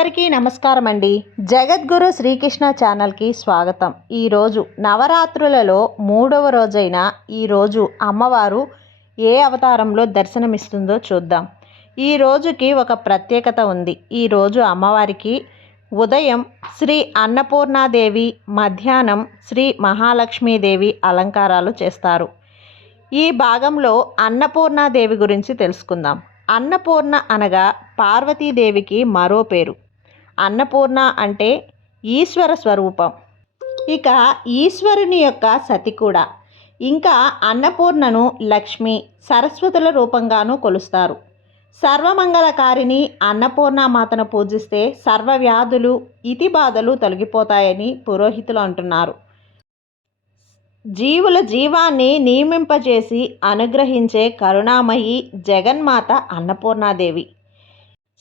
అందరికీ నమస్కారం అండి. జగద్గురు శ్రీకృష్ణ ఛానల్కి స్వాగతం. ఈరోజు నవరాత్రులలో 3వ రోజైన ఈరోజు అమ్మవారు ఏ అవతారంలో దర్శనమిస్తుందో చూద్దాం. ఈ రోజుకి ఒక ప్రత్యేకత ఉంది. ఈరోజు అమ్మవారికి ఉదయం శ్రీ అన్నపూర్ణాదేవి, మధ్యాహ్నం శ్రీ మహాలక్ష్మీదేవి అలంకారాలు చేస్తారు. ఈ భాగంలో అన్నపూర్ణాదేవి గురించి తెలుసుకుందాం. అన్నపూర్ణ అనగా పార్వతీదేవికి మరో పేరు. అన్నపూర్ణ అంటే ఈశ్వర స్వరూపం, ఇక ఈశ్వరుని యొక్క సతి కూడా. ఇంకా అన్నపూర్ణను లక్ష్మి, సరస్వతుల రూపంగానూ కొలుస్తారు. సర్వమంగళకారిణి అన్నపూర్ణమాతను పూజిస్తే సర్వవ్యాధులు, ఇతి బాధలు తొలగిపోతాయని పురోహితులు అంటున్నారు. జీవుల జీవాన్ని నియమింపజేసి అనుగ్రహించే కరుణామయి జగన్మాత అన్నపూర్ణాదేవి.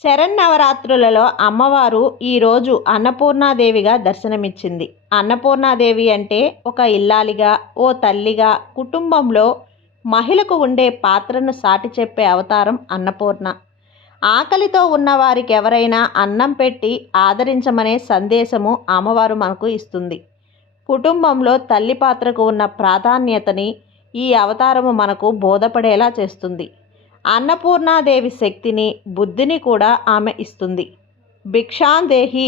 శరన్నవరాత్రులలో అమ్మవారు ఈరోజు అన్నపూర్ణాదేవిగా దర్శనమిచ్చింది. అన్నపూర్ణాదేవి అంటే ఒక ఇల్లాలిగా, ఓ తల్లిగా, కుటుంబంలో మహిళకు ఉండే పాత్రను సాటి చెప్పే అవతారం అన్నపూర్ణ. ఆకలితో ఉన్నవారికి ఎవరైనా అన్నం పెట్టి ఆదరించమనే సందేశము అమ్మవారు మనకు ఇస్తుంది. కుటుంబంలో తల్లి పాత్రకు ఉన్న ప్రాధాన్యతని ఈ అవతారము మనకు బోధపడేలా చేస్తుంది. అన్నపూర్ణాదేవి శక్తిని, బుద్ధిని కూడా ఆమె ఇస్తుంది. భిక్షాందేహి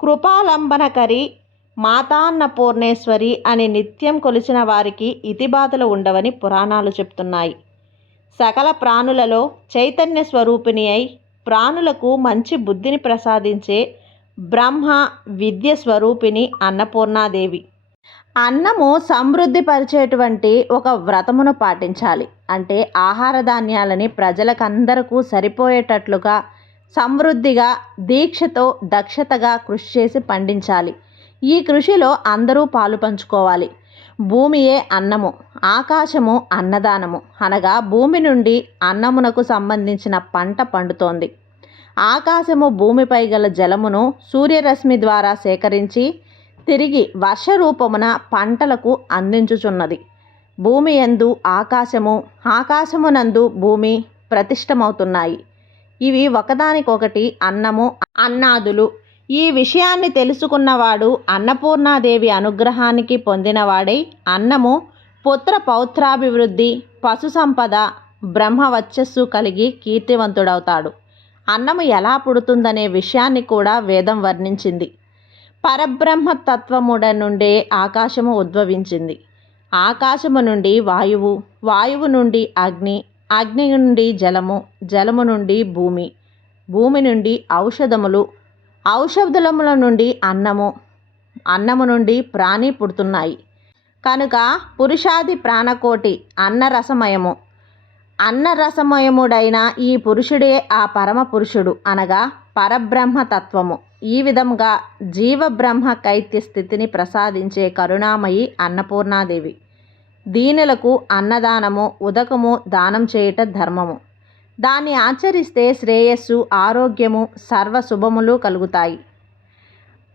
కృపాలంబనకరి మాతాన్నపూర్ణేశ్వరి అని నిత్యం కొలిచిన వారికి ఇతిబాధలు ఉండవని పురాణాలు చెప్తున్నాయి. సకల ప్రాణులలో చైతన్య స్వరూపిణి అయి ప్రాణులకు మంచి బుద్ధిని ప్రసాదించే బ్రహ్మ విద్య స్వరూపిణి అన్నపూర్ణాదేవి. అన్నము సమృద్ధి పరిచేటువంటి ఒక వ్రతమును పాటించాలి. అంటే ఆహార ధాన్యాలని ప్రజలకందరకు సరిపోయేటట్లుగా సమృద్ధిగా, దీక్షతో, దక్షతగా కృషి చేసి పండించాలి. ఈ కృషిలో అందరూ పాలు పంచుకోవాలి. భూమియే అన్నము, ఆకాశము అన్నదానము. అనగా భూమి నుండి అన్నమునకు సంబంధించిన పంట పండుతోంది. ఆకాశము భూమిపై గల జలమును సూర్యరశ్మి ద్వారా సేకరించి తిరిగి వర్షరూపమున పంటలకు అందించుచున్నది. భూమి యందు ఆకాశము, ఆకాశమునందు భూమి ప్రతిష్టమవుతున్నాయి. ఇవి ఒకదానికొకటి అన్నము, అన్నాదులు. ఈ విషయాన్ని తెలుసుకున్నవాడు అన్నపూర్ణాదేవి అనుగ్రహానికి పొందినవాడై అన్నము, పుత్ర పౌత్రాభివృద్ధి, పశు సంపద, బ్రహ్మవచ్చస్సు కలిగి కీర్తివంతుడవుతాడు. అన్నము ఎలా పుడుతుందనే విషయాన్ని కూడా వేదం వర్ణించింది. పరబ్రహ్మతత్వముడ నుండే ఆకాశము ఉద్భవించింది. ఆకాశము నుండి వాయువు, వాయువు నుండి అగ్ని, అగ్ని నుండి జలము, జలము నుండి భూమి, భూమి నుండి ఔషధములు, ఔషధముల నుండి అన్నము, అన్నము నుండి ప్రాణి పుడుతున్నాయి. కనుక పురుషాది ప్రాణకోటి అన్నరసమయము. అన్నరసమయముడైన ఈ పురుషుడే ఆ పరమ పురుషుడు అనగా పరబ్రహ్మతత్వము. ఈ విధంగా జీవబ్రహ్మ కైత్య స్థితిని ప్రసాదించే కరుణామయి అన్నపూర్ణాదేవి. దీనులకు అన్నదానము, ఉదకము దానం చేయుట ధర్మము. దాన్ని ఆచరిస్తే శ్రేయస్సు, ఆరోగ్యము, సర్వశుభములు కలుగుతాయి.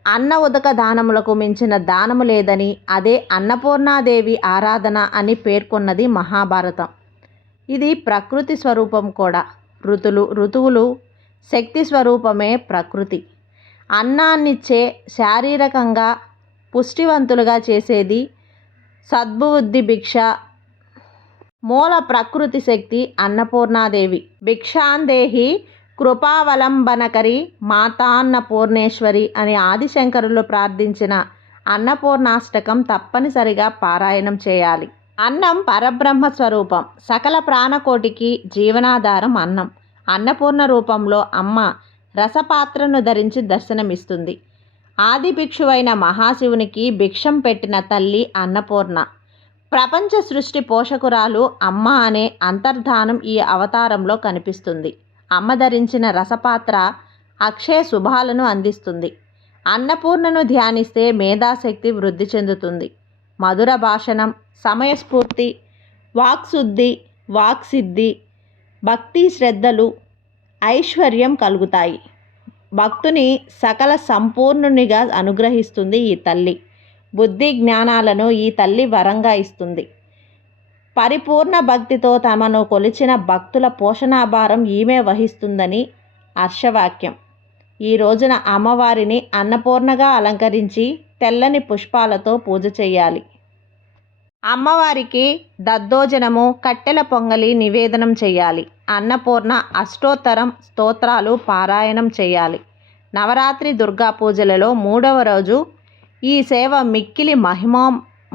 అన్న ఉదక దానములకు మించిన దానము లేదని, అదే అన్నపూర్ణాదేవి ఆరాధన అని పేర్కొన్నది మహాభారతం. ఇది ప్రకృతి స్వరూపం కూడా. ఋతువులు శక్తి స్వరూపమే ప్రకృతి. అన్నాన్నిచ్చే, శారీరకంగా పుష్టివంతులుగా చేసేది సద్బుద్ధి భిక్ష. మూల ప్రకృతి శక్తి అన్నపూర్ణాదేవి. భిక్షాందేహి కృపావలంబనకరి మాతాన్నపూర్ణేశ్వరి అని ఆదిశంకరులు ప్రార్థించిన అన్నపూర్ణాష్టకం తప్పనిసరిగా పారాయణం చేయాలి. అన్నం పరబ్రహ్మ స్వరూపం. సకల ప్రాణకోటికి జీవనాధారం అన్నం. అన్నపూర్ణ రూపంలో అమ్మ రసపాత్రను ధరించి దర్శనమిస్తుంది. ఆది భిక్షువైన మహాశివునికి భిక్షం పెట్టిన తల్లి అన్నపూర్ణ. ప్రపంచ సృష్టి పోషకురాలు అమ్మ అనే అంతర్ధానం ఈ అవతారంలో కనిపిస్తుంది. అమ్మ ధరించిన రసపాత్ర అక్షయ శుభాలను అందిస్తుంది. అన్నపూర్ణను ధ్యానిస్తే మేధాశక్తి వృద్ధి చెందుతుంది. మధుర భాషణం, సమయస్ఫూర్తి, వాక్శుద్ధి, వాక్సిద్ధి, భక్తి శ్రద్ధలు, ఐశ్వర్యం కలుగుతాయి. భక్తుని సకల సంపూర్ణునిగా అనుగ్రహిస్తుంది ఈ తల్లి. బుద్ధి జ్ఞానాలను ఈ తల్లి వరంగా ఇస్తుంది. పరిపూర్ణ భక్తితో తమను కొలిచిన భక్తుల పోషణాభారం ఈమె వహిస్తుందని హర్షవాక్యం. ఈ రోజున అమ్మవారిని అన్నపూర్ణగా అలంకరించి తెల్లని పుష్పాలతో పూజ చేయాలి. అమ్మవారికి దద్దోజనము, కట్టెల పొంగలి నివేదనం చేయాలి. అన్నపూర్ణ అష్టోత్తరం స్తోత్రాలు పారాయణం చేయాలి. నవరాత్రి దుర్గా పూజలలో 3వ రోజు ఈ సేవ మిక్కిలి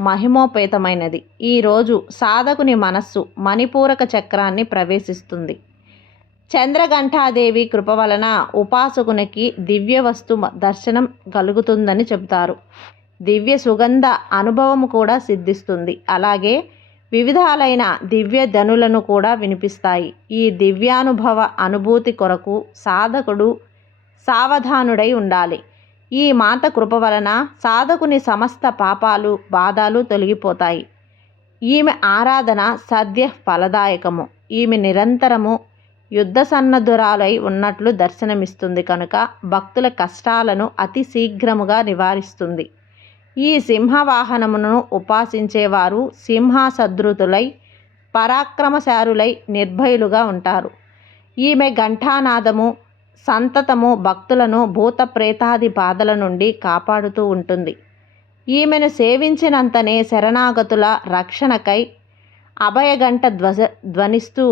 మహిమోపేతమైనది. ఈరోజు సాధకుని మనస్సు మణిపూరక చక్రాన్ని ప్రవేశిస్తుంది. చంద్రఘంటాదేవి కృప వలన ఉపాసకునికి దివ్య వస్తు దర్శనం కలుగుతుందని చెబుతారు. దివ్య సుగంధ అనుభవం కూడా సిద్ధిస్తుంది. అలాగే వివిధాలైన దివ్య ధనులను కూడా వినిపిస్తాయి. ఈ దివ్యానుభవ అనుభూతి కొరకు సాధకుడు సావధానుడై ఉండాలి. ఈ మాత కృప వలన సాధకుని సమస్త పాపాలు బాధలు తొలగిపోతాయి. ఈమె ఆరాధన సద్య ఫలదాయకము. ఈమె నిరంతరము యుద్ధ సన్నద్ధురాలై ఉన్నట్లు దర్శనమిస్తుంది కనుక భక్తుల కష్టాలను అతి శీఘ్రముగా నివారిస్తుంది. ఈ సింహవాహనమును ఉపాసించేవారు సింహాసదృతులై పరాక్రమశారులై నిర్భయులుగా ఉంటారు. ఈమె ఘంటానాదము సంతతము భక్తులను భూత ప్రేతాది బాధల నుండి కాపాడుతూ ఉంటుంది. ఈమెను సేవించినంతనే శరణాగతుల రక్షణకై అభయగంట ధ్వనిస్తూ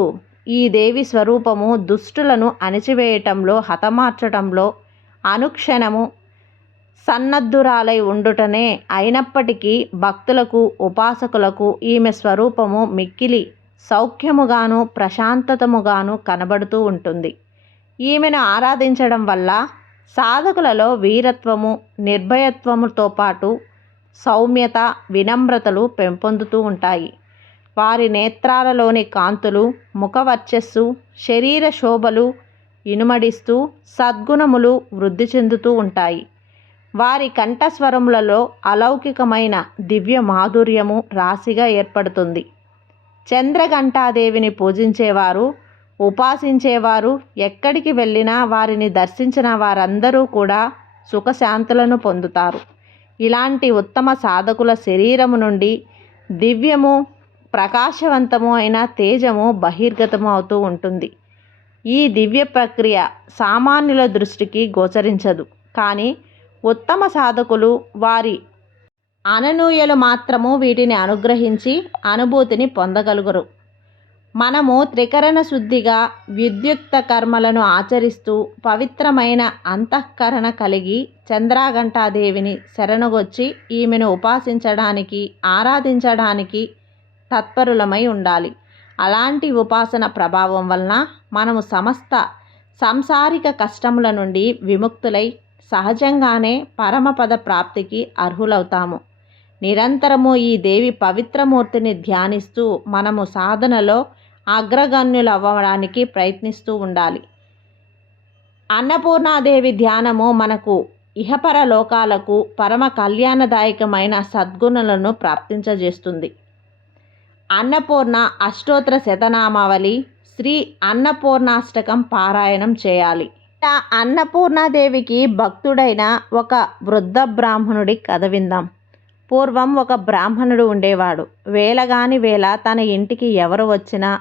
ఈ దేవి స్వరూపము దుష్టులను అణిచివేయటంలో హతమార్చటంలో అనుక్షణము సన్నద్ధురాలై ఉండుటనే అయినప్పటికీ భక్తులకు ఉపాసకులకు ఈమె స్వరూపము మిక్కిలి సౌఖ్యముగాను ప్రశాంతతముగాను కనబడుతూ ఉంటుంది. ఈమెను ఆరాధించడం వల్ల సాధకులలో వీరత్వము నిర్భయత్వముతో పాటు సౌమ్యత వినమ్రతలు పెంపొందుతూ ఉంటాయి. వారి నేత్రాలలోని కాంతులు ముఖవర్చస్సు శరీర శోభలు ఇనుమడిస్తూ సద్గుణములు వృద్ధి చెందుతూ ఉంటాయి. వారి కంఠస్వరములలో అలౌకికమైన దివ్య మాధుర్యము రాశిగా ఏర్పడుతుంది. చంద్రఘంటాదేవిని పూజించేవారు ఉపాసించేవారు ఎక్కడికి వెళ్ళినా వారిని దర్శించిన వారందరూ కూడా సుఖశాంతులను పొందుతారు. ఇలాంటి ఉత్తమ సాధకుల శరీరము నుండి దివ్యము ప్రకాశవంతము అయిన తేజము బహిర్గతము అవుతూ ఉంటుంది. ఈ దివ్య ప్రక్రియ సామాన్యుల దృష్టికి గోచరించదు. కానీ ఉత్తమ సాధకులు వారి అననూయలు మాత్రము వీటిని అనుగ్రహించి అనుభూతిని పొందగలుగురు. మనము త్రికరణ శుద్ధిగా విద్యుక్త కర్మలను ఆచరిస్తూ పవిత్రమైన అంతఃకరణ కలిగి చంద్రఘంటాదేవిని శరణుగొచ్చి ఈమెను ఉపాసించడానికి ఆరాధించడానికి తత్పరులమై ఉండాలి. అలాంటి ఉపాసన ప్రభావం వలన మనము సమస్త సంసారిక కష్టముల నుండి విముక్తులై సహజంగానే పరమపద ప్రాప్తికి అర్హులవుతాము. నిరంతరము ఈ దేవి పవిత్రమూర్తిని ధ్యానిస్తూ మనము సాధనలో అగ్రగణ్యులవ్వడానికి ప్రయత్నిస్తూ ఉండాలి. అన్నపూర్ణాదేవి ధ్యానము మనకు ఇహపర లోకాలకు పరమ కళ్యాణదాయకమైన సద్గుణలను ప్రాప్తించజేస్తుంది. అన్నపూర్ణ అష్టోత్తర శతనామావళి శ్రీ అన్నపూర్ణాష్టకం పారాయణం చేయాలి. అన్నపూర్ణాదేవికి భక్తుడైన ఒక వృద్ధ బ్రాహ్మణుడి కథ విందాం. పూర్వం ఒక బ్రాహ్మణుడు ఉండేవాడు. వేళగాని వేళ తన ఇంటికి ఎవరు వచ్చినా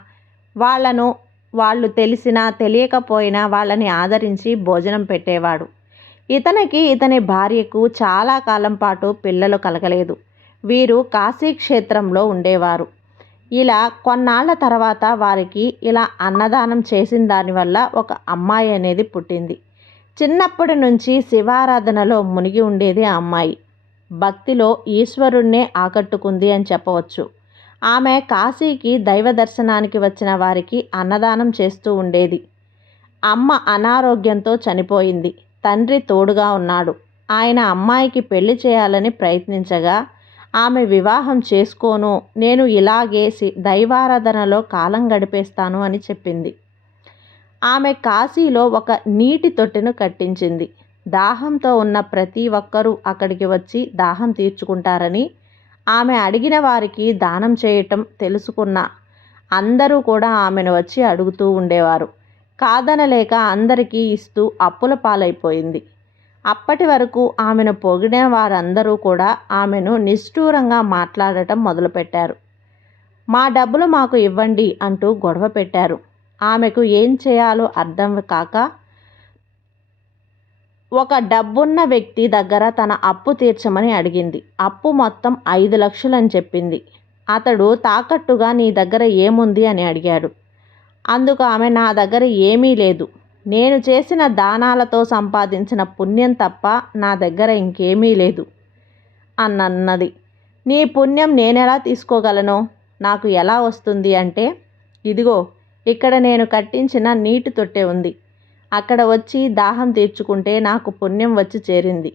వాళ్ళు తెలిసినా తెలియకపోయినా వాళ్ళని ఆదరించి భోజనం పెట్టేవాడు. ఇతని భార్యకు చాలా కాలం పాటు పిల్లలు కలగలేదు. వీరు కాశీక్షేత్రంలో ఉండేవారు. ఇలా కొన్నాళ్ల తర్వాత వారికి ఇలా అన్నదానం చేసిన దానివల్ల ఒక అమ్మాయి అనేది పుట్టింది. చిన్నప్పటి నుంచి శివారాధనలో మునిగి ఉండేది ఆ అమ్మాయి. భక్తిలో ఈశ్వరుణ్ణే ఆకట్టుకుంది అని చెప్పవచ్చు. ఆమె కాశీకి దైవ దర్శనానికి వచ్చిన వారికి అన్నదానం చేస్తూ ఉండేది. అమ్మ అనారోగ్యంతో చనిపోయింది. తండ్రి తోడుగా ఉన్నాడు. ఆయన అమ్మాయికి పెళ్లి చేయాలని ప్రయత్నించగా ఆమె వివాహం చేసుకోను, నేను ఇలాగే దైవారాధనలో కాలం గడిపేస్తాను అని చెప్పింది. ఆమె కాశీలో ఒక నీటి తొట్టెను కట్టించింది. దాహంతో ఉన్న ప్రతి ఒక్కరూ అక్కడికి వచ్చి దాహం తీర్చుకుంటారని ఆమె అడిగిన వారికి దానం చేయటం తెలుసుకున్న అందరూ కూడా ఆమెను వచ్చి అడుగుతూ ఉండేవారు. కాదనలేక అందరికీ ఇస్తూ అప్పుల పాలైపోయింది. అప్పటి వరకు ఆమెను పొగిడిన వారందరూ కూడా ఆమెను నిష్ఠూరంగా మాట్లాడటం మొదలుపెట్టారు. మా డబ్బులు మాకు ఇవ్వండి అంటూ గొడవ పెట్టారు. ఆమెకు ఏం చేయాలో అర్థం కాక ఒక డబ్బున్న వ్యక్తి దగ్గర తన అప్పు తీర్చమని అడిగింది. అప్పు మొత్తం 5 లక్షలు అని చెప్పింది. అతడు తాకట్టుగా నీ దగ్గర ఏముంది అని అడిగాడు. అందుకు ఆమె, నా దగ్గర ఏమీ లేదు, నేను చేసిన దానాలతో సంపాదించిన పుణ్యం తప్ప నా దగ్గర ఇంకేమీ లేదు అన్నది. నీ పుణ్యం నేనెలా తీసుకోగలను, నాకు ఎలా వస్తుంది అంటే, ఇదిగో ఇక్కడ నేను కట్టించిన నీటి తొట్టె ఉంది, అక్కడ వచ్చి దాహం తీర్చుకుంటే నాకు పుణ్యం వచ్చి చేరింది.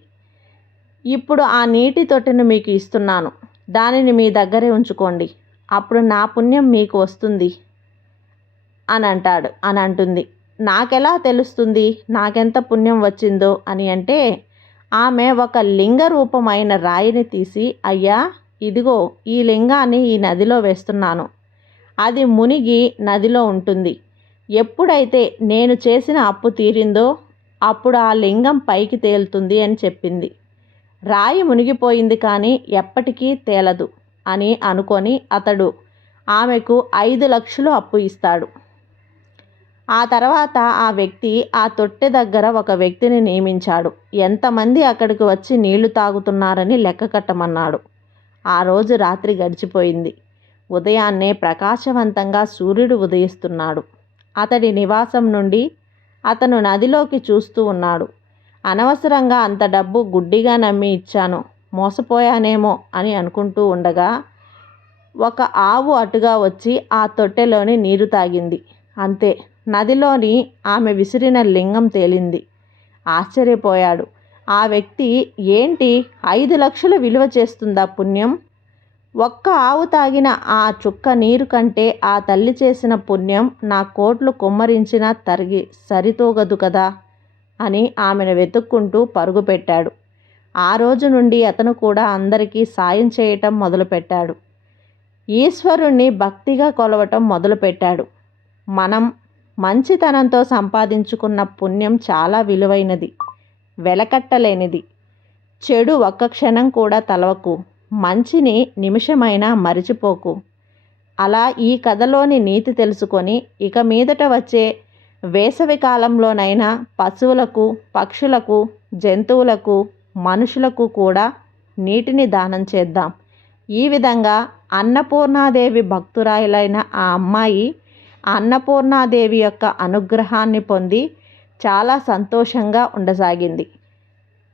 ఇప్పుడు ఆ నీటి తొట్టెను మీకు ఇస్తున్నాను, దానిని మీ దగ్గరే ఉంచుకోండి, అప్పుడు నా పుణ్యం మీకు వస్తుంది అని అంటుంది. నాకెలా తెలుస్తుంది నాకెంత పుణ్యం వచ్చిందో అని అంటే, ఆమె ఒక లింగ రూపమైన రాయిని తీసి, అయ్యా ఇదిగో ఈ లింగాన్ని ఈ నదిలో వేస్తున్నాను, అది మునిగి నదిలో ఉంటుంది, ఎప్పుడైతే నేను చేసిన అప్పు తీరిందో అప్పుడు ఆ లింగం పైకి తేలుతుంది అని చెప్పింది. రాయి మునిగిపోయింది కానీ ఎప్పటికీ తేలదు అని అనుకొని అతడు ఆమెకు 5 లక్షలు అప్పు ఇస్తాడు. ఆ తర్వాత ఆ వ్యక్తి ఆ తొట్టె దగ్గర ఒక వ్యక్తిని నియమించాడు. ఎంతమంది అక్కడికి వచ్చి నీళ్లు తాగుతున్నారని లెక్క కట్టమన్నాడు. ఆ రోజు రాత్రి గడిచిపోయింది. ఉదయాన్నే ప్రకాశవంతంగా సూర్యుడు ఉదయిస్తున్నాడు. అతడి నివాసం నుండి అతను నదిలోకి చూస్తూ ఉన్నాడు. అనవసరంగా అంత డబ్బు గుడ్డిగా నమ్మి ఇచ్చాను, మోసపోయానేమో అని అనుకుంటూ ఉండగా ఒక ఆవు అటుగా వచ్చి ఆ తొట్టెలోని నీరు తాగింది. అంతే, నదిలోని ఆమె విసిరిన లింగం తేలింది. ఆశ్చర్యపోయాడు. ఆ వ్యక్తి, ఏంటి 5 లక్షలు విలువ చేస్తుందా పుణ్యం? ఒక్క ఆవు తాగిన ఆ చుక్క నీరు కంటే ఆ తల్లి చేసిన పుణ్యం నా కోట్లు కుమ్మరించినా తరిగి సరితూగదు కదా అని ఆమెను వెతుక్కుంటూ పరుగుపెట్టాడు. ఆ రోజు నుండి అతను కూడా అందరికీ సాయం చేయటం మొదలుపెట్టాడు. ఈశ్వరుణ్ణి భక్తిగా కొలవటం మొదలుపెట్టాడు. మనం మంచితనంతో సంపాదించుకున్న పుణ్యం చాలా విలువైనది, వెలకట్టలేనిది. చెడు ఒక్క క్షణం కూడా తలవకు, మంచిని నిమిషమైనా మరిచిపోకు. అలా ఈ కథలోని నీతి తెలుసుకొని ఇక మీదట వచ్చే వేసవి కాలంలోనైనా పశువులకు, పక్షులకు, జంతువులకు, మనుషులకు కూడా నీటిని దానం చేద్దాం. ఈ విధంగా అన్నపూర్ణాదేవి భక్తురాలైన ఆ అమ్మాయి అన్నపూర్ణాదేవి యొక్క అనుగ్రహాన్ని పొంది చాలా సంతోషంగా ఉండసాగింది.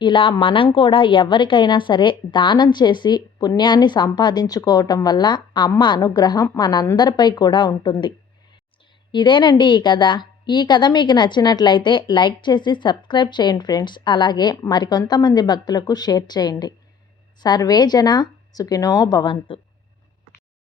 ఇలా మనం కూడా ఎవరికైనా సరే దానం చేసి పుణ్యాన్ని సంపాదించుకోవటం వల్ల అమ్మ అనుగ్రహం మనందరిపై కూడా ఉంటుంది. ఇదేనండి ఈ కథ. ఈ కథ మీకు నచ్చినట్లయితే లైక్ చేసి సబ్స్క్రైబ్ చేయండి ఫ్రెండ్స్. అలాగే మరికొంతమంది భక్తులకు షేర్ చేయండి. సర్వే జన సుఖినో భవంతు.